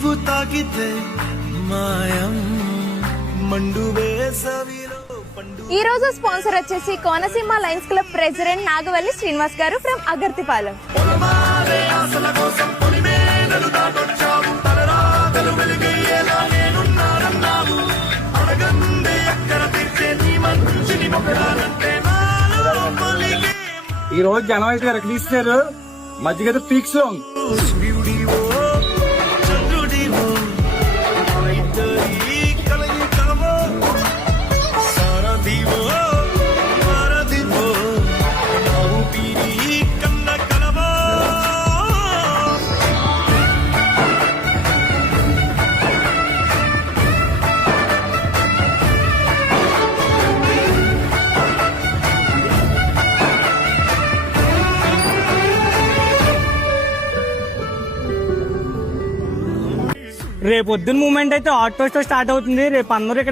నువ్వు తాకితే మాయం మండు వేసవిలో పండు. ఈ రోజు స్పాన్సర్ వచ్చేసి కోనసీమ లయన్స్ క్లబ్ ప్రెసిడెంట్ నాగవల్లి శ్రీనివాస్ గారు ఫ్రమ్ అగర్తిపాలెం. పొలమారే ఆశల కోసం పొలిమేరలు దాటొచ్చావు, తలరాతలు వెలుగయ్యేలా నేనున్నానన్నావు. అడగందే అక్కర తీర్చే నీ మంచిని మొక్కడాలంటే నాలో పలికే ఈ రోజు జనం అయితే రిలీజ్ మధ్యగత పీక్ సాంగ్. సూర్యుడివో చంద్రుడివో ఇద్దరి కలయికవో, సారథివో వారధివో నా ఊపిరి కన్న కలవో. రేపు పొద్దున్న మూమెంట్ అయితే ఆటో స్టార్ట్ అవుతుంది. రేపు అందరూ ఇక్కడ